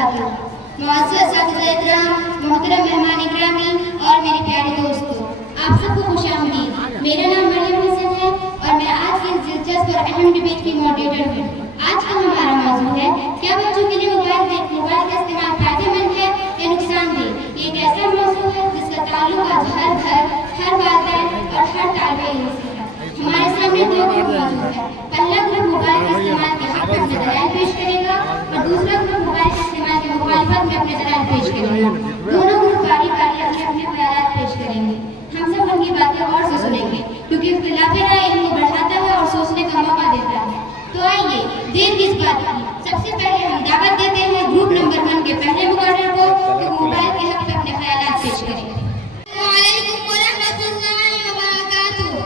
वबरकातुहू। मुअज़्ज़ज़ असातिज़ा इकराम, मोहतरम मेहमान इकरामी और मेरे प्यारे दोस्तों, आप सबको खुशामदीद। मेरा नाम मरियम हसन है और मैं आज की इस दिलचस्प और अहम डिबेट की मॉडरेटर हूँ। आज का हमारा मौजूद है, क्या बच्चों के लिए मोबाइल का इस्तेमाल फायदेमंद है या नुकसानदेह। ये एक ऐसा मौजूद है जिसका ताल्लुक आज हर घर, हर वालिदैन और हर तालिबे इल्म से है। हमारे सामने दो ग्रुप मौजूद है। पहला ग्रुप मोबाइल का इस्तेमाल के हक में अपने दलाइल पेश करेगा और दूसरा ग्रुप मोबाइल के इस्तेमाल की मुखालिफत में अपने दलाइल पेश करेगा। दोनों ग्रुप बारी बारी अपने अपने ख्यालात पेश करेंगे। हम सब उनकी बातें गौर से सुनेंगे क्योंकि इख्तिलाफ राय इल्म को बढ़ाता है और सोचने का मौका देता है। तो आइए देर किस बात की, सबसे पहले हम दावत देते हैं ग्रुप नंबर 1 के पहले मुकर्रर को कि मोबाइल के हक में अपने ख्यालात पेश करें। वालेकुम वरहमतुल्लाहि वबरकातुहू।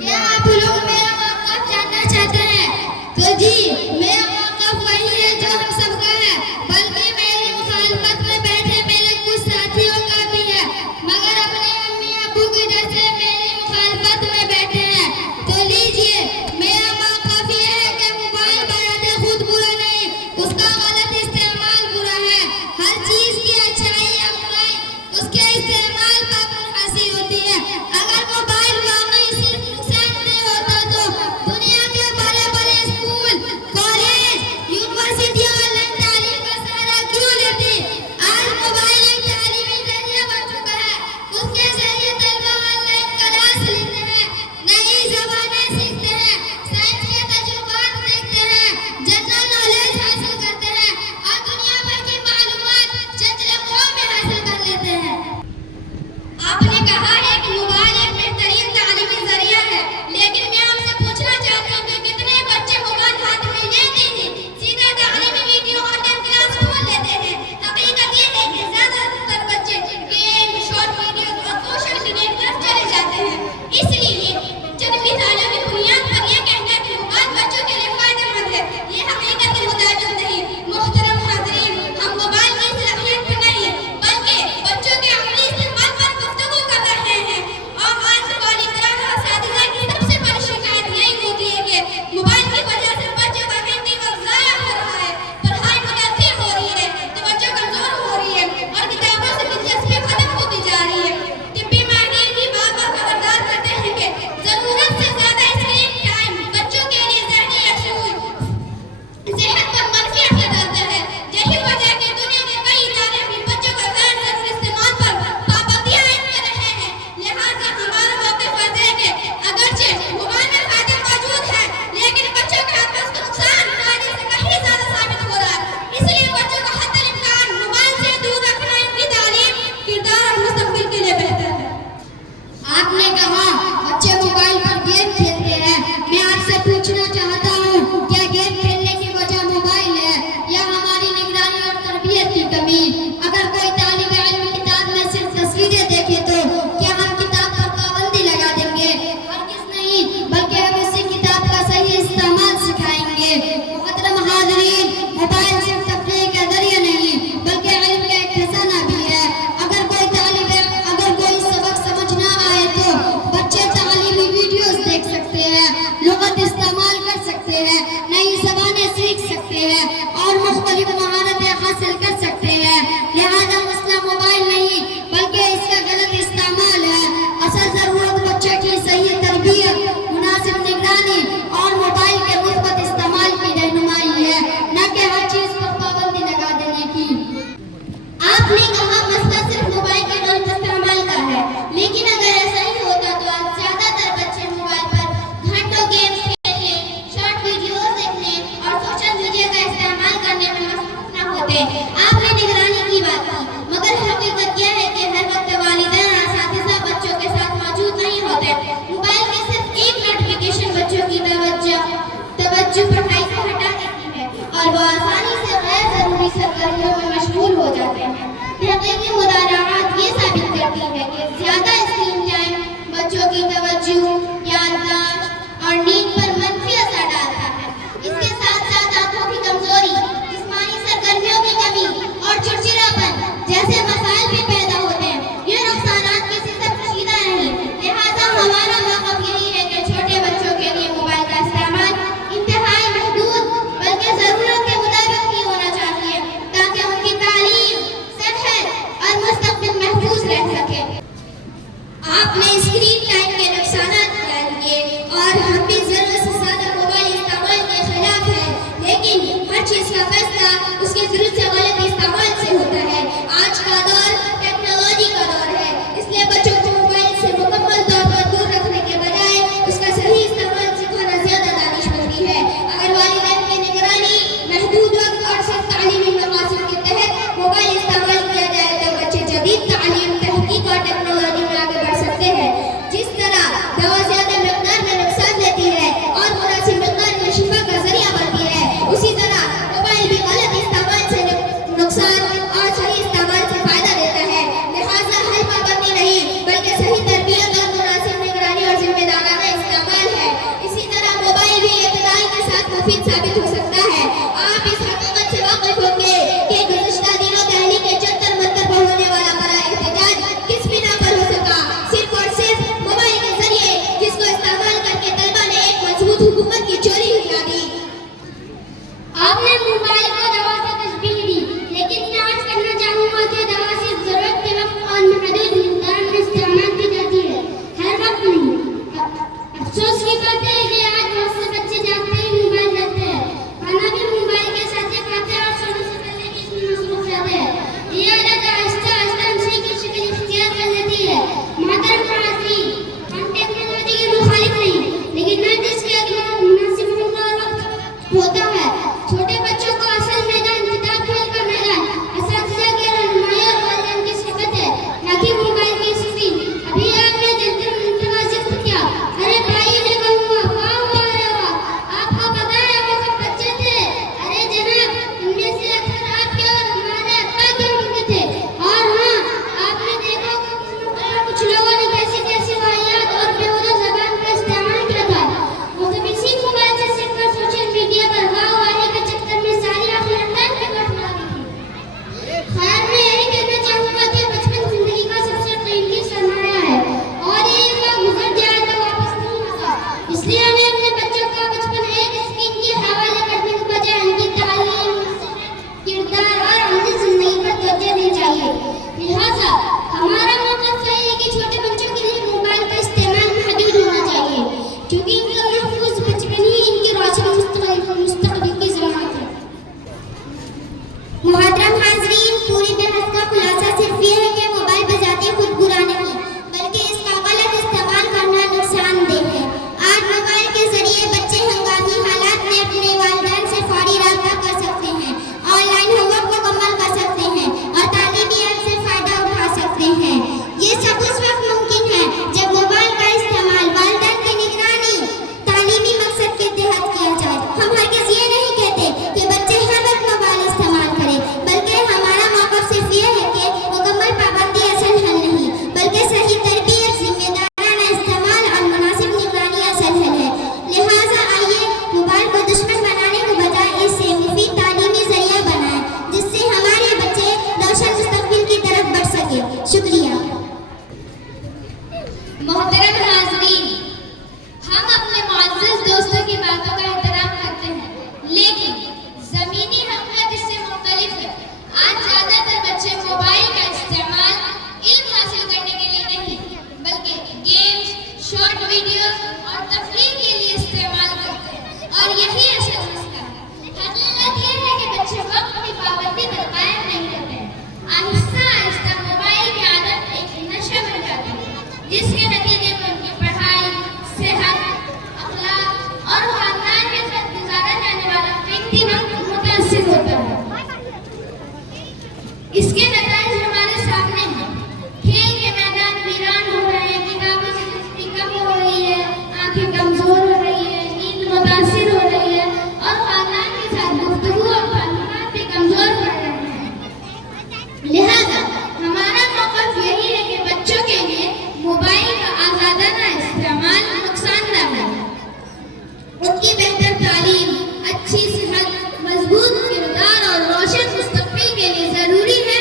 क्या आप लोग मेरा मौक़िफ़ जानना चाहते हैं? तो जी, मेरा मौक़िफ़ वही है जो हम सबका है, बल्कि मेरी मुखालफत में बैठे मेरे कुछ साथियों का भी है, मगर अपने अम्मी अब्बू की डर से मेरी मुखालफत में बैठे हैं। तो लीजिए, मेरा मौक़िफ़ ये है कि मोबाइल बनाते खुद बुरा नहीं, उसका गलत इस्तेमाल बुरा है। हर चीज़ की अच्छाई या बुराई उसके इस्तेमाल पर मुनहसर होती है। अगर मोबाइल वाकई सिर्फ नुकसानदेह होता तो दुनिया के बड़े बड़े स्कूल, कॉलेज, यूनिवर्सिटी ऑनलाइन तालीम का सहारा क्यों लेते? आज मोबाइल एक तालीमी जरिया बन चुका है। उसके जरिए तलबा ऑनलाइन क्लास लेते हैं, नई ज़बानें सीखते हैं, साइंस के तजुर्बात देखते हैं, जनरल नॉलेज हासिल करते हैं और दुनिया भर की मालूमात चंद लम्हों में हासिल कर लेते हैं। आपने कहा है कि मोबाइल एक बेहतरीन तालीमी जरिया है, लेकिन मैं आपसे पूछना चाहती हूँ कि कितने बच्चे मोबाइल हाथ में लेते हैं, सीधा तालीमी वीडियो ऑनलाइन क्लास खोल लेते हैं। हकीकत ये है कि ज़्यादातर बच्चे गेम, शॉर्ट वीडियो और सोशल मीडिया की तरफ चले जाते हैं। इसलिए चंद मिसालों की बुनियाद पर यह कहना कि मोबाइल बच्चों के लिए फायदेमंद है, ये हकीकत के मुताबिक नहीं। मोहतरम हाज़रीन, हम मोबाइल की सलाहियत पर नहीं बल्कि बच्चों के अमली इस्तेमाल पर गुफ्तगू कर रहे हैं। और आज वालिदैन और असातिज़ा की सबसे बड़ी शिकायत यही होती है कि मोबाइल की वजह से बच्चों का कीमती वक्त ज़ाया हो रहा है, पढ़ाई मुतासिर हो रही है, तवज्जो कमज़ोर हो रही है और किताबों से दिलचस्पी खत्म होती जा रही है। तिब्बी माहिरीन भी बार-बार खबरदार करते हैं कि ज़रूरत से ज़्यादा स्क्रीन टाइम बच्चों के लिए ज़हनी अशूर, सेहत पर मनफी असर डालता है। यही वजह है कि दुनिया के कई इदारे भी बच्चों का गैर ज़रूरी इस्तेमाल पर पाबंदियां आयद कर रहे हैं। लिहाजा हमारा मौक़िफ़ है कि अगरचे मोबाइल में फायदे मौजूद हैं, लेकिन बच्चों के हाथ में उसका नुकसान उठाने से कहीं ज़्यादा साबित हो रहा है। इसलिए बच्चों को हद्दल इम्कान मोबाइल से दूर रखना इनकी तालीम, किरदार और मुस्तक़बिल के लिए बेहतर है। आपने कहा बच्चे मोबाइल पर गेम खेलते हैं। मैं आपसे पूछना चाहता हूँ, क्या गेम खेलने की वजह मोबाइल है या हमारी निगरानी और तरबियत की कमी? अगर कोई तालिब इल्म किताब में सिर्फ तस्वीरें देखे तो क्या हम किताब पर पाबंदी लगा देंगे? हरगिज़ नहीं, बल्कि हम उसी किताब का सही इस्तेमाल सिखाएंगे। मोहतरम हाज़रीन, मोबाइल सिर्फ तफरीह का जरिया नहीं बल्कि इल्म का एक खजाना भी है। अगर कोई सबक समझ ना आए तो बच्चे तालीमी वीडियोस देख सकते हैं, लुग़त इस्तेमाल कर सकते हैं, नई ज़बानें सीख सकते हैं और मुख्तलिफ महारतें हासिल कर सकते हैं। लिहाजा मसला मोबाइल नहीं बल्कि इसका गलत इस्तेमाल है। असल ज़रूरत बच्चे की सही तरबियत, मुनासिब निगरानी और मोबाइल के मुस्बत इस्तेमाल की रहनुमाई है, न कि हर चीज़ पर पाबंदी लगा देने की। आपने कहा मसला सिर्फ मोबाइल के गलत इस्तेमाल का है, लेकिन अगर ऐसा ही होता तो आज ज़्यादातर बच्चे मोबाइल पर घंटों गेम्स खेलने, शॉर्ट वीडियोस देखने और सोशल मीडिया का इस्तेमाल करने में मसरूफ न होते। आपने निगरानी की बात की, मगर हकीकत यह है कि हर वक्त वालिदैन और असातिज़ा बच्चों के साथ मौजूद नहीं होते। मोबाइल की सिर्फ एक नोटिफिकेशन बच्चों की तवज्जो पढ़ाई से हटा देती है और वो आसानी से गैर ज़रूरी सरगर्मियों में मशगूल हो जाते हैं। तहक़ीक़ी मुतालाअत ये साबित करती है कि ज़्यादा स्क्रीन टाइम बच्चों की तवज्जो, याददाश्त और नींद पर मनफी असर डालता है। इसके साथ साथ आँखों की कमज़ोरी, जिस्मानी सरगर्मियों की कमी और चिड़चिड़ापन जैसे मसाइल भी पैदा होते हैं। ये नुकसानात किसी से पोशीदा नहीं। लिहाजा हमारा मौक़िफ़ यही है कि छोटे बच्चों के लिए मोबाइल का इस्तेमाल इंतहाई महदूद बल्कि ज़रूरत के मुताबिक ही होना चाहिए। ہر چیز کا فیصلہ اس کے درست سے غلط استعمال سے ہوتا ہے. آج کا دور ٹیکنالوجی کا دور ہے، اس لیے بچوں کو موبائل سے مکمل طور پر دور رکھنے کے بجائے اس کا صحیح استعمال سکھانا زیادہ دانشمندی ہے. اگر والدین کی نگرانی، محدود وقت اور صرف تعلیمی مقاصد کے تحت موبائل استعمال کیا جائے تو بچے جدید تعلیم، تحقیق اور ٹیکنالوجی میں آگے بڑھ سکتے ہیں. جس طرح دوا زیادہ مقدار میں نقصان دیتی ہے اور مناسب مقدار میں شفا کا ذریعہ بنتی ہے، اسی طرح موبائل بھی غلط استعمال سے نقصان اور صحیح استعمال سے فائدہ دیتا ہے. لہٰذا ہر پابندی نہیں بلکہ صحیح تربیت اور مناسب نگرانی اور ذمہ دارانہ استعمال ہے. اسی طرح موبائل بھی اعتدال کے ساتھ مفید ثابت ہو سکتا ہے. آپ اس حقیقت سے واقف ہوں گے کہ گزشتہ دنوں دہلی کے جنتر منتر پر ہونے والا بڑا احتجاج کس بنا پر ہو سکا؟ صرف اور صرف موبائل کے ذریعے، جس کو استعمال کر کے طلبہ نے ایک مضبوط حکومت کی چوری ہلا دی. آپ نے موبائل کو دوا سے تشبیہ دی، لیکن میں آج کرنا چاہوں گا کہ دوا صرف ضرورت کے وقت اور محدود مقدار میں استعمال کی جاتی ہے، ہر وقت نہیں. افسوس کی بات ہے کہ آج بہت سے بچے جاگتے ہی موبائل دیکھتے ہیں، کھانا بھی موبائل کے ساتھ کھاتے ہیں اور سونے سے پہلے بھی اس میں مصروف رہتے ہیں. یہ عادت آہستہ آہستہ انسان کی شکل اختیار کر لیتی ہے. محترم حاضرین، ہم ٹیکنالوجی کے مخالف نہیں، لیکن ہر چیز کے مناسب وقت ہوتا ہے. چھوٹے بچوں کو اصل میدان کتاب کھیل کا میدان، اساتذہ کی رہنمائی اور والدین کی صحبت ہے، نہ کہ موبائل کی اسکرین. ابھی آپ نے جنتر منتر کا ذکر کیا. ارے بھائی نے کہوں گا واہ واہ رے واہ، آپ کو پتا ہے وہ سب بچے تھے. ارے جناب، ان میں سے اکثر آپ کے اور ہمارے ابا کے عمر کے تھے. اور ہاں، آپ نے دیکھا کچھ لوگوں نے کیسی کیسی واحد اور بیہودہ زبان کا استعمال کیا تھا. وہ سب اسی موبائل سے سیکھ کر سوشل میڈیا پر واہ واہی کے چکر میں ساری آخرت کی بات بنا دی تھی. خیر، میں یہی کہنا چاہوں گا کہ بچپن زندگی کا سب سے قیمتی سرمایہ ہے اور یہ وقت گزر جائے تو واپس نہیں آتا. اس لیے ہمیں اپنے بچوں کا بچپن ایک اسکرین کے حوالے کرنے کے بجائے ان کی تعلیم، کردار اور عملی زندگی پر توجہ دینی چاہیے. لہٰذا ہمارا موقف یہ ہے کہ چھوٹے بچوں کے لیے موبائل کا استعمال محدود ہونا چاہیے، کیونکہ ان کا محفوظ بچپن ہی ان کے روشن مستقبل کی ضمانت ہے. محترم حاضرین، پوری بحث کا خلاصہ صرف یہ ہے کہ موبائل بذات خود برا نہیں بلکہ اس کا غلط استعمال کرنا نقصان دہ ہے. آج موبائل کے ذریعے بچے ہنگامی حالات میں اپنے والدین سے فوری رابطہ کر سکتے ہیں، آن لائن ہوم ورک مکمل کر سکتے ہیں اور تعلیمی ایپ سے فائدہ اٹھا سکتے ہیں. یہ سب اس وقت ممکن ہے جب موبائل کا استعمال والدین کی نگرانی، تعلیمی مقصد کے تحت کیا جائے. ہم ہرگز یہ نہیں کہتے کہ بچے ہر وقت موبائل استعمال کریں، بلکہ ہمارا موقف صرف یہ ہے کہ مکمل پابندی اصل حل نہیں بلکہ صحیح تربیت، ذمہ دارانہ استعمال اور مناسب نگرانی اصل حل ہے. لہٰذا آئیے موبائل کو دشمن بنانے کے بجائے اس سے مفید تعلیمی ذریعہ بنائیں جس سے ہمارے بچے روشن مستقبل کی طرف بڑھ سکے. شکریہ. محترم حاضرین، ہم اپنے معزز دوستوں کی باتوں کا احترام کرتے ہیں، لیکن زمینی حقیقت اس سے مختلف ہے. آج زیادہ تر بچے موبائل کا استعمال علم حاصل کرنے کے لیے نہیں بلکہ گیمز، شارٹ ویڈیوز اور تفریح کے لیے استعمال کرتے ہیں، اور یہی اصل مسئلہ ہے. حقیقت یہ ہے کہ بچے وقت کی پابندی پر قائم نہیں رہتے. آہستہ آہستہ موبائل کی عادت ایک نشہ بن جاتی ہے، جس کے نتیجے میں ان کی پڑھائی، صحت، اخلاق اور خاندان کے ساتھ گزارا جانے والا قیمتی وقت متاثر ہوتا ہے. اس کے نتائج ہمارے سامنے ہیں. کھیل کے میدان ویران ہو رہے ہیں، کتابوں سے دلچسپی کم ہو رہی ہے، آنکھیں کمزور ہو رہی ہے، نیند متاثر ہو رہی ہے اور خاندان کے ساتھ گفتگو اور تعلقات بھی کمزور پڑ رہے ہیں. لہٰذا ہمارا موقف یہی ہے کہ بچوں کے لیے موبائل کا آزادانہ استعمال نقصان دہ ہے. ان کی بہتر تعلیم، اچھی صحت، مضبوط کردار اور روشن مستقبل کے لیے ضروری ہے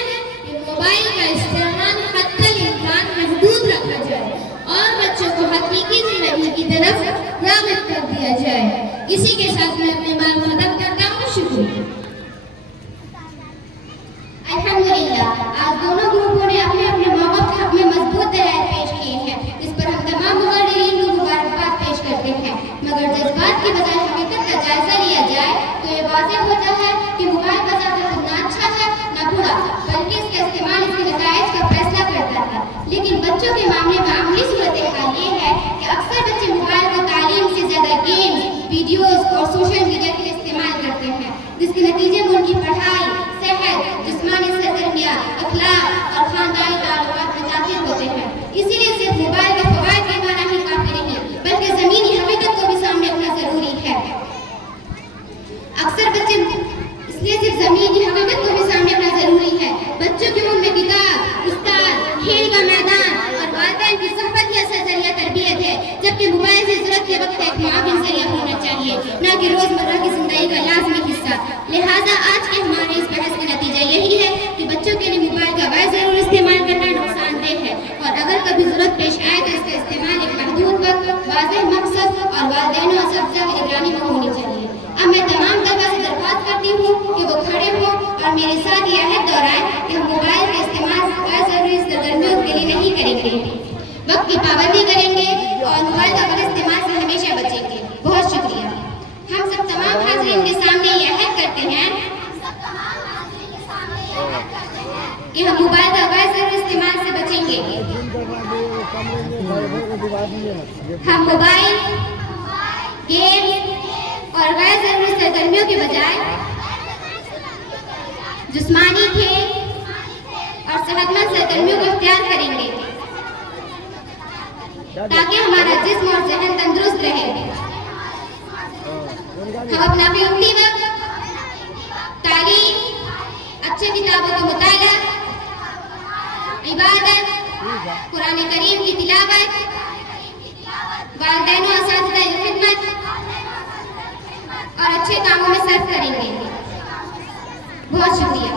में उनकी पढ़ाई, सेहत, जिस्मानी सरगर्मियाँ, अखलाक और खानदानी ताल्लुकात मुतासिर होते हैं। इसीलिए सिर्फ मोबाइल के फवाइद कहना ही काफी नहीं, बल्कि ज़मीनी हकीकत को भी सामने रखना ज़रूरी है। अक्सर बच्चे इसलिए सिर्फ ज़मीनी हकीकत को भी सामने रखना ज़रूरी है। बच्चों के मुंह में किताब, उस्ताद, खेल का मैदान और वालिदैन की सोहबत ही असल जरिया तरबियत है, जबकि मोबाइल से ज़रूरत के वक्त एक मुआविन जरिया होना चाहिए, न कि रोज़मर्रा की ज़िंदगी का लाज़मी हिस्सा। लिहाजा आज के हमारे इस बहस का नतीजा यही है कि बच्चों के लिए मोबाइल का गैर इस्तेमाल करना नुकसानदेह है, और अगर कभी ज़रूरत पेश आए तो इसका इस्तेमाल एक महदूद वक्त, वाज़ेह मकसद और वालिदैन और असतिज़ा की निगरानी में होनी चाहिए। अब मैं तमाम तलबा से दरख्वास्त करती हूँ कि वो खड़े हों और मेरे साथ यह अहद दोहराएं कि हम मोबाइल का इस्तेमाल गैर ज़रूरी सरगर्मियों के लिए नहीं करेंगे, वक्त की पाबंदी करेंगे और मोबाइल का गलत इस्तेमाल से हमेशा बचेंगे। बहुत शुक्रिया। हम सब तमाम हाज़रीन के सामने यह अहद करते हैं कि हम मोबाइल का गैर ज़रूरी इस्तेमाल से बचेंगे। हम मोबाइल, गेम और गैर ज़रूरी सरगर्मियों के बजाय जिस्मानी खेल और सेहतमंद सरगर्मियों को इख्तियार करेंगे, ताकि हमारा जिस्म और ज़हन तंदुरुस्त रहे। हम अपना कीमती वक्त तालीम, अच्छी किताबों का मुताला, इबादत, कुरान करीम की तिलावत, वालिदैन और असतिज़ा की खिदमत और अच्छे कामों में सर्फ करेंगे। बहुत शुक्रिया।